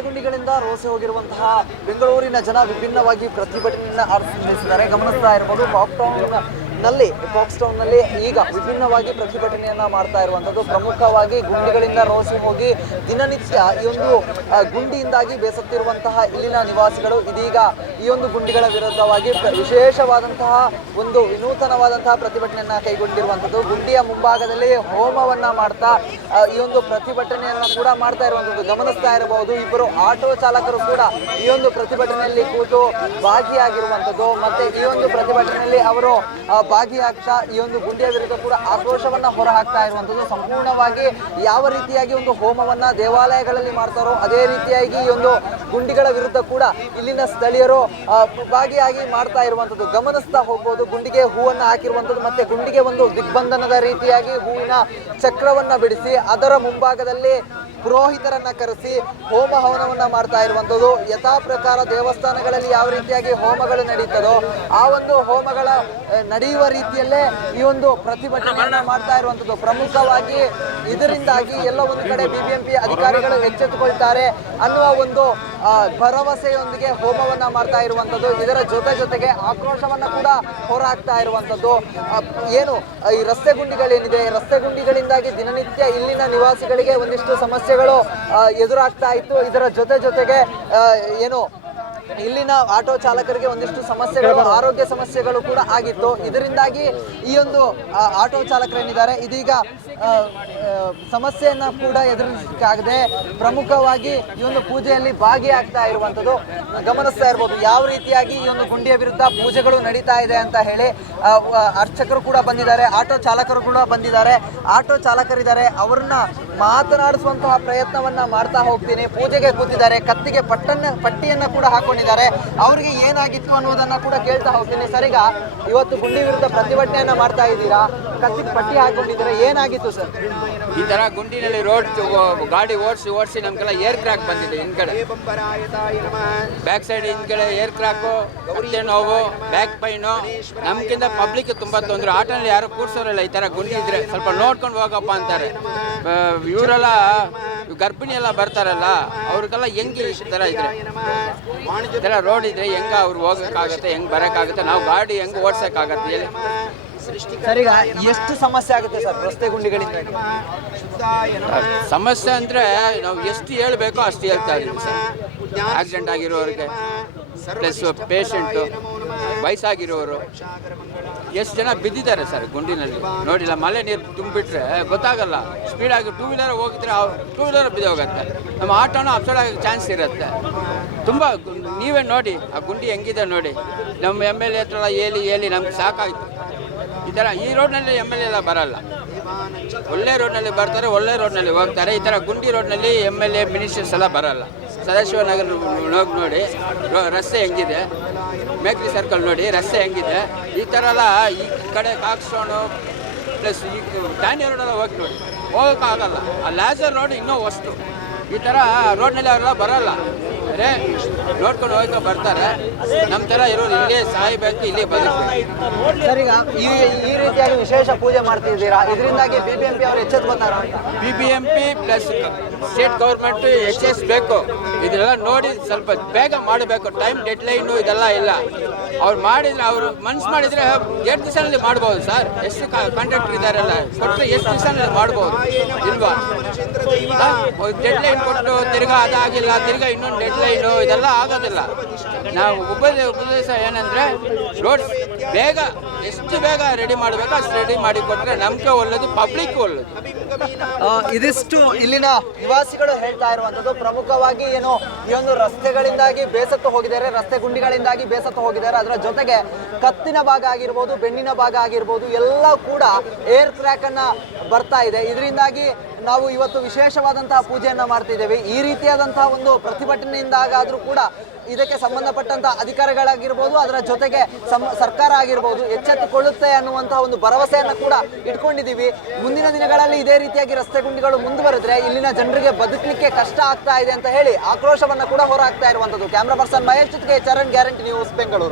ಗುಂಡಿಗಳಿಂದ ರೋಸೆ ಹೋಗಿರುವಂತಹ ಬೆಂಗಳೂರಿನ ಜನ ವಿಭಿನ್ನವಾಗಿ ಪ್ರತಿಭಟನೆಯನ್ನು ಆರಂಭಿಸಿದ್ದಾರೆ ಗಮನಿಸ್ತಾ ಇರಬಹುದು ಪಾಕ್ಟೌನ್ ನಲ್ಲಿ ಪಾಕ್ಸ್ಟೌನ್ನಲ್ಲಿ ಈಗ ವಿಭಿನ್ನವಾಗಿ ಪ್ರತಿಭಟನೆಯನ್ನ ಮಾಡ್ತಾ ಇರುವಂತದ್ದು ಪ್ರಮುಖವಾಗಿ ಗುಂಡಿಗಳಿಂದ ರೋಸಿ ಹೋಗಿ ದಿನನಿತ್ಯ ಈ ಒಂದು ಗುಂಡಿಯಿಂದಾಗಿ ಬೇಸತ್ತಿರುವಂತಹ ಇಲ್ಲಿನ ನಿವಾಸಿಗಳು, ಇದೀಗ ಈ ಒಂದು ಗುಂಡಿಗಳ ವಿರುದ್ಧವಾಗಿ ವಿಶೇಷವಾದಂತಹ ಒಂದು ವಿನೂತನವಾದಂತಹ ಪ್ರತಿಭಟನೆಯನ್ನ ಕೈಗೊಂಡಿರುವಂತದ್ದು ಗುಂಡಿಯ ಮುಂಭಾಗದಲ್ಲಿ ಹೋಮವನ್ನ ಮಾಡ್ತಾ ಈ ಒಂದು ಪ್ರತಿಭಟನೆಯನ್ನ ಕೂಡ ಮಾಡ್ತಾ ಇರುವಂತದ್ದು ಗಮನಿಸ್ತಾ ಇರಬಹುದು, ಇಬ್ಬರು ಆಟೋ ಚಾಲಕರು ಕೂಡ ಈ ಒಂದು ಪ್ರತಿಭಟನೆಯಲ್ಲಿ ಕೂತು ಭಾಗಿಯಾಗಿರುವಂತದ್ದು ಮತ್ತೆ ಈ ಒಂದು ಪ್ರತಿಭಟನೆಯಲ್ಲಿ ಅವರು ಭಾಗಿಯಾಗ್ತಾ ಈ ಒಂದು ಗುಂಡಿಯ ವಿರುದ್ಧ ಕೂಡ ಆಕ್ರೋಶವನ್ನ ಹೊರ ಹಾಕ್ತಾ ಇರುವಂತದ್ದು ಸಂಪೂರ್ಣವಾಗಿ ಯಾವ ರೀತಿಯಾಗಿ ಒಂದು ಹೋಮವನ್ನ ದೇವಾಲಯಗಳಲ್ಲಿ ಮಾಡ್ತಾರೋ ಅದೇ ರೀತಿಯಾಗಿ ಈ ಒಂದು ಗುಂಡಿಗಳ ವಿರುದ್ಧ ಕೂಡ ಇಲ್ಲಿನ ಸ್ಥಳೀಯರು ಭಾಗಿಯಾಗಿ ಮಾಡ್ತಾ ಇರುವಂತದ್ದು ಗಮನಿಸ್ತಾ ಹೋಗ್ಬೋದು, ಗುಂಡಿಗೆ ಹೂವನ್ನ ಹಾಕಿರುವಂತದ್ದು ಮತ್ತೆ ಗುಂಡಿಗೆ ಒಂದು ದಿಗ್ಬಂಧನದ ರೀತಿಯಾಗಿ ಹೂವಿನ ಚಕ್ರವನ್ನ ಬಿಡಿಸಿ ಅದರ ಮುಂಭಾಗದಲ್ಲಿ ಪುರೋಹಿತರನ್ನ ಕರೆಸಿ ಹೋಮ ಹವನವನ್ನ ಮಾಡ್ತಾ ಇರುವಂತದ್ದು ಯಥಾ ಪ್ರಕಾರ ದೇವಸ್ಥಾನಗಳಲ್ಲಿ ಯಾವ ರೀತಿಯಾಗಿ ಹೋಮಗಳು ನಡೀತದೋ, ಆ ಒಂದು ಹೋಮಗಳ ನಡೆಯುವ ರೀತಿಯಲ್ಲೇ ಈ ಒಂದು ಪ್ರತಿಭಟನೆಯನ್ನ ಮಾಡ್ತಾ ಇರುವಂತದ್ದು ಪ್ರಮುಖವಾಗಿ ಇದರಿಂದಾಗಿ ಎಲ್ಲ ಒಂದು ಕಡೆ ಬಿಬಿಎಂಪಿ ಅಧಿಕಾರಿಗಳು ಎಚ್ಚೆತ್ತುಕೊಳ್ತಾರೆ ಅನ್ನುವ ಒಂದು ಭರವಸೆಯೊಂದಿಗೆ ಹೋಮವನ್ನ ಮಾಡ್ತಾ ಇರುವಂತದ್ದು ಇದರ ಜೊತೆ ಜೊತೆಗೆ ಆಕ್ರೋಶವನ್ನ ಕೂಡ ಹೊರಹಾಕ್ತಾ ಇರುವಂತದ್ದು ಏನು, ಈ ರಸ್ತೆ ಗುಂಡಿಗಳೇನಿದೆ, ರಸ್ತೆ ಗುಂಡಿಗಳಿಂದಾಗಿ ದಿನನಿತ್ಯ ಇಲ್ಲಿನ ನಿವಾಸಿಗಳಿಗೆ ಒಂದಿಷ್ಟು ಸಮಸ್ಯೆಗಳು ಎದುರಾಗ್ತಾ ಇತ್ತು. ಇದರ ಜೊತೆ ಜೊತೆಗೆ ಏನು ಇಲ್ಲಿನ ಆಟೋ ಚಾಲಕರಿಗೆ ಒಂದಿಷ್ಟು ಸಮಸ್ಯೆಗಳು ಆರೋಗ್ಯ ಸಮಸ್ಯೆಗಳು ಕೂಡ ಆಗಿತ್ತು. ಇದರಿಂದಾಗಿ ಈ ಒಂದು ಆಟೋ ಚಾಲಕರೇನಿದ್ದಾರೆ ಇದೀಗ ಸಮಸ್ಯೆಯನ್ನ ಕೂಡ ಎದುರಿಸಲಿಕ್ಕಾಗದೆ ಪ್ರಮುಖವಾಗಿ ಈ ಒಂದು ಪೂಜೆಯಲ್ಲಿ ಭಾಗಿಯಾಗ್ತಾ ಇರುವಂಥದ್ದು. ಗಮನಿಸ್ತಾ ಇರ್ಬೋದು ಯಾವ ರೀತಿಯಾಗಿ ಈ ಒಂದು ಗುಂಡಿಯ ವಿರುದ್ಧ ಪೂಜೆಗಳು ನಡೀತಾ ಇದೆ ಅಂತ ಹೇಳಿ ಅರ್ಚಕರು ಕೂಡ ಬಂದಿದ್ದಾರೆ ಆಟೋ ಚಾಲಕರು ಕೂಡ ಬಂದಿದ್ದಾರೆ. ಆಟೋ ಚಾಲಕರಿದ್ದಾರೆ ಅವ್ರನ್ನ ಮಾತನಾಡಿಸುವಂತಹ ಪ್ರಯತ್ನವನ್ನ ಮಾಡ್ತಾ ಹೋಗ್ತೀನಿ. ಪೂಜೆಗೆ ಕೂತಿದ್ದಾರೆ, ಕತ್ತಿಗೆ ಪಟ್ಟನ್ನ, ಪಟ್ಟಿಯನ್ನ ಕೂಡ ಹಾಕೊಂಡಿದ್ದಾರೆ. ಅವ್ರಿಗೆ ಏನಾಗಿತ್ತು ಅನ್ನೋದನ್ನ ಕೂಡ ಕೇಳ್ತಾ ಹೋಗ್ತೀನಿ. ಸರಿಗ? ಇವತ್ತು ಗುಂಡಿ ವಿರುದ್ಧ ಪ್ರತಿಭಟನೆಯನ್ನ ಮಾಡ್ತಾ ಇದ್ದೀರಾ? ಪಟ್ಟಿ ಹಾಕೊಂಡಿದ್ದೀರಾ? ಏನಾಗಿತ್ತು ಸರ್? ಈ ತರ ಗುಂಡಿನಲ್ಲಿ ರೋಡ್ ಗಾಡಿ ಓಡಿಸಿ ಓಡಿಸಿ ನಮ್ಗೆಲ್ಲ ಏರ್ ಕ್ರಾಕ್ ಬಂದಿದೆ ಹಿಂದ್ಗಡೆ. ಬ್ಯಾಕ್ ಸೈಡ್ ಹಿಂದ್ಗಡೆ ಏರ್ ಕ್ರಾಕು ಹೊಟ್ಟೆ ನೋವು ಬ್ಯಾಕ್ ಪೈನ್ ನಮ್ಗಿಂತ ಪಬ್ಲಿಕ್ ತುಂಬಾ ತೊಂದರೆ. ಆಟೋನಲ್ಲಿ ಯಾರು ಕೂರ್ಸೋರಲ್ಲ ಈ ತರ ಗುಂಡಿ ಇದ್ರೆ. ಸ್ವಲ್ಪ ನೋಡ್ಕೊಂಡು ಹೋಗಪ್ಪ ಅಂತಾರೆ. ಇವರೆಲ್ಲ ಗರ್ಭಿಣಿ ಎಲ್ಲ ಬರ್ತಾರಲ್ಲ, ಅವ್ರಿಗೆಲ್ಲ ಹೆಂಗೆ ಈ ತರ ಇದ್ರೆ? ಈ ರೋಡ್ ಇದ್ರೆ ಹೆಂಗ ಅವ್ರು ಹೋಗಕ್ಕಾಗತ್ತೆ, ಹೆಂಗ್ ಬರಕ್ಕಾಗತ್ತೆ? ನಾವು ಗಾಡಿ ಹೆಂಗ್ ಓಡ್ಸೋಕ್ಕಾಗತ್ತೆ? ಹೇಳಿ ಸರ್ ಈಗ ಎಷ್ಟು ಸಮಸ್ಯೆ ಆಗುತ್ತೆ ಸರ್ ರಸ್ತೆ ಗುಂಡಿಗಳಿಂದ? ಸಮಸ್ಯೆ ಅಂದ್ರೆ ನಾವು ಎಷ್ಟು ಹೇಳ್ಬೇಕೋ ಅಷ್ಟು ಹೇಳ್ತಾ ಇದ್ದೀವಿ ಸರ್. ಆಕ್ಸಿಡೆಂಟ್ ಆಗಿರೋರಿಗೆ ಪ್ಲಸ್ ಪೇಷಂಟು ವಯಸ್ಸಾಗಿರೋರು. ಎಷ್ಟು ಜನ ಬಿದ್ದಿದ್ದಾರೆ ಸರ್ ಗುಂಡಿನಲ್ಲಿ? ನೋಡಿಲ್ಲ ಮಳೆ ನೀರು ತುಂಬಿಟ್ರೆ ಗೊತ್ತಾಗಲ್ಲ. ಸ್ಪೀಡಾಗಿ ಟೂ ವೀಲರ್ ಹೋಗಿದ್ರೆ ಟೂ ವೀಲರ್ ಬಿದ್ದು ಹೋಗುತ್ತೆ. ನಮ್ಮ ಆಟೋನು ಅಪ್ಸೈಡ್ ಆಗೋ ಚಾನ್ಸ್ ಇರುತ್ತೆ. ತುಂಬ ನೀವೇ ನೋಡಿ ಆ ಗುಂಡಿ ಹೆಂಗಿದೆ ನೋಡಿ. ನಮ್ಮ ಎಂ ಎಲ್ ಎ ಹತ್ರ ಎಲ್ಲ ಹೇಳಿ ಹೇಳಿ ನಮ್ಗೆ ಸಾಕಾಯ್ತು. ಈ ಥರ ಈ ರೋಡ್ನಲ್ಲಿ ಎಂ ಎಲ್ ಎಲ್ಲ ಬರಲ್ಲ. ಒಳ್ಳೆ ರೋಡ್ನಲ್ಲಿ ಬರ್ತಾರೆ, ಒಳ್ಳೆ ರೋಡ್ನಲ್ಲಿ ಹೋಗ್ತಾರೆ. ಈ ಥರ ಗುಂಡಿ ರೋಡ್ನಲ್ಲಿ ಎಂ ಎಲ್ ಎ ಮಿನಿಸ್ಟರ್ಸ್ ಎಲ್ಲ ಬರಲ್ಲ. ಸದಾಶಿವನಗರ ಹೋಗಿ ನೋಡಿ ರಸ್ತೆ ಹೆಂಗಿದೆ? ಮೇಕ್ರಿ ಸರ್ಕಲ್ ನೋಡಿ, ರಸ್ತೆ ಹೆಂಗಿದೆ? ಈ ಥರ ಎಲ್ಲ ಈ ಕಡೆ ಕಾಕ್ಸ್ಟೋನು ಪ್ಲಸ್ ಈ ಟ್ಯಾನಿ ರೋಡೆಲ್ಲ ಹೋಗಿ ನೋಡಿ. ಹೋಗೋಕ್ಕಾಗಲ್ಲ. ಆ ಲ್ಯಾಸರ್ ರೋಡ್ ಇನ್ನೂ ವಸ್ತು ಈ ಥರ ರೋಡ್ನಲ್ಲಿ ಅವರೆಲ್ಲ ಬರಲ್ಲ. ಅರೆ ನೋಡ್ಕೊಂಡು ಹೋಗ್ಕೊಂಡು ಬರ್ತಾರೆ. ನಮ್ಮ ಥರ ಇರೋರು ಇಲ್ಲೇ ಸಾಯಿ ಇಲ್ಲೇ ಇಲ್ಲಿ ಸರ್ ಈಗ ಈ ಈ ರೀತಿಯಾಗಿ ವಿಶೇಷ ಪೂಜೆ ಮಾಡ್ತಿದ್ದೀರಾ? ಇದರಿಂದಾಗಿ ಬಿಬಿಎಂಪಿ ಅವರು ಎಚ್ಚೆತ್ಕೋತಾರ B B M P plus state government ಬೇಕು. ಇದೆಲ್ಲ ನೋಡಿ ಸ್ವಲ್ಪ ಬೇಗ ಮಾಡಬೇಕು. ಟೈಮ್ ಡೆಡ್ ಲೈನು ಇದೆಲ್ಲ ಇಲ್ಲ. ಅವ್ರು ಮಾಡಿದ್ರೆ ಅವರು ಮನ್ಸು ಮಾಡಿದ್ರೆ ಎಷ್ಟು ದಿವಸದಲ್ಲಿ ಮಾಡ್ಬೋದು ಸರ್. ಎಷ್ಟು ಕಾಂಟ್ರಾಕ್ಟರ್ ಇದ್ದಾರಲ್ಲ ಕೊಟ್ಟರೆ ಎಷ್ಟು ದಿವಸದಲ್ಲಿ ಮಾಡ್ಬೋದು ಇಲ್ವಾ? ಡೆಡ್ ಲೈನ್ ಕೊಟ್ಟು ತಿರ್ಗಾ ಅದಾಗಿಲ್ಲ, ತಿರ್ಗಾ ಇನ್ನೊಂದು ಡೆಡ್ ಲೈನು ಇದೆಲ್ಲ ಆಗೋದಿಲ್ಲ. ನಾವು ಉಪದೇ ಉಪದೇಶ ಏನಂದ್ರೆ ರೋಡ್ ಬೇಗ, ಎಷ್ಟು ಬೇಗ ರೆಡಿ ಮಾಡಬೇಕು ಅಷ್ಟು ರೆಡಿ ಮಾಡಿ ಕೊಟ್ಟರೆ ನಮ್ಗೆ ಒಳ್ಳೇದು ಪಬ್ಲಿಕ್ ಒಳ್ಳೇದು. ಇದಿಷ್ಟು ಇಲ್ಲಿನ ನಿವಾಸಿಗಳು ಹೇಳ್ತಾ ಇರುವಂತದ್ದು ಪ್ರಮುಖವಾಗಿ ಏನು ಈ ಒಂದು ರಸ್ತೆಗಳಿಂದಾಗಿ ಬೇಸತ್ತು ಹೋಗಿದ್ದಾರೆ ರಸ್ತೆ ಗುಂಡಿಗಳಿಂದಾಗಿ ಬೇಸತ್ತು ಹೋಗಿದ್ದಾರೆ. ಅದರ ಜೊತೆಗೆ ಕತ್ತಿನ ಭಾಗ ಆಗಿರ್ಬೋದು ಬೆನ್ನಿನ ಭಾಗ ಆಗಿರ್ಬೋದು ಎಲ್ಲ ಕೂಡ ಏರ್ ಕ್ರ್ಯಾಕ್ ಅನ್ನ ಬರ್ತಾ ಇದೆ. ಇದರಿಂದಾಗಿ ನಾವು ಇವತ್ತು ವಿಶೇಷವಾದಂತಹ ಪೂಜೆಯನ್ನ ಮಾಡ್ತಿದ್ದೇವೆ ಈ ರೀತಿಯಾದಂತಹ ಒಂದು ಪ್ರತಿಭಟನೆಯಿಂದಾಗಾದ್ರೂ ಕೂಡ ಇದಕ್ಕೆ ಸಂಬಂಧಪಟ್ಟಂತಹ ಅಧಿಕಾರಿಗಳಾಗಿರ್ಬೋದು ಅದರ ಜೊತೆಗೆ ಸಮ ಸರ್ಕಾರ ಆಗಿರ್ಬೋದು ಎಚ್ಚೆತ್ತುಕೊಳ್ಳುತ್ತೆ ಅನ್ನುವಂತಹ ಒಂದು ಭರವಸೆಯನ್ನು ಕೂಡ ಇಟ್ಕೊಂಡಿದ್ದೀವಿ. ಮುಂದಿನ ದಿನಗಳಲ್ಲಿ ಇದೇ ರೀತಿಯಾಗಿ ರಸ್ತೆ ಗುಂಡಿಗಳು ಮುಂದುವರೆದ್ರೆ ಇಲ್ಲಿನ ಜನರಿಗೆ ಬದುಕಲಿಕ್ಕೆ ಕಷ್ಟ ಆಗ್ತಾ ಇದೆ ಅಂತ ಹೇಳಿ ಆಕ್ರೋಶವನ್ನ ಕೂಡ ಹೊರಹಾಕ್ತಾ ಇರುವಂತದ್ದು. ಕ್ಯಾಮ್ರಾ ಪರ್ಸನ್ ಮಹೇಶ್ ಜೊತೆಗೆ ಚರಣ್ ಗ್ಯಾರಂಟಿ ನ್ಯೂಸ್ ಬೆಂಗಳೂರು